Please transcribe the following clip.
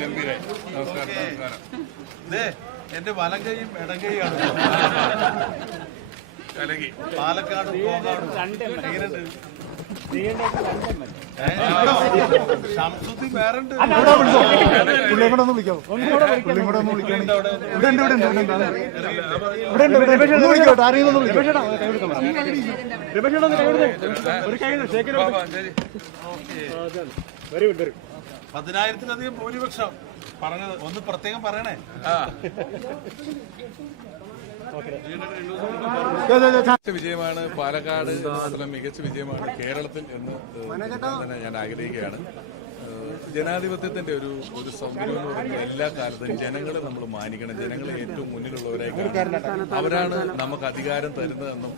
ഗംഭീരായി. നമസ്കാരം. എന്റെ വലം കൈയും ഇടം കൈയാണ് കലകി. പാലക്കാട് ഷംസുദ്ദീൻ വേറുണ്ട്. പുള്ളിയും കൂടെ ഒന്ന് വിളിക്കാമോ? പുള്ളിയും കൂടെ ഒന്ന് വിളിക്കാം. ആരെയും ഒന്ന് വിളിക്കാം. Very good. 10,000-ലധികം ഭൂരിപക്ഷം പറഞ്ഞത് ഒന്ന് പ്രത്യേകം പറയണേ. വിജയമാണ് പാലക്കാട്, മാത്രം മികച്ച വിജയമാണ് കേരളത്തിൽ എന്ന് തന്നെ ഞാൻ ആഗ്രഹിക്കുകയാണ്. ജനാധിപത്യത്തിന്റെ ഒരു സൗകര്യം എന്ന് പറയുന്നത് എല്ലാ കാലത്തും ജനങ്ങളെ നമ്മൾ മാനിക്കണം. ജനങ്ങളെ ഏറ്റവും മുന്നിലുള്ളവരായി കാണണം. അവരാണ് നമുക്ക് അധികാരം തരുന്നതെന്നും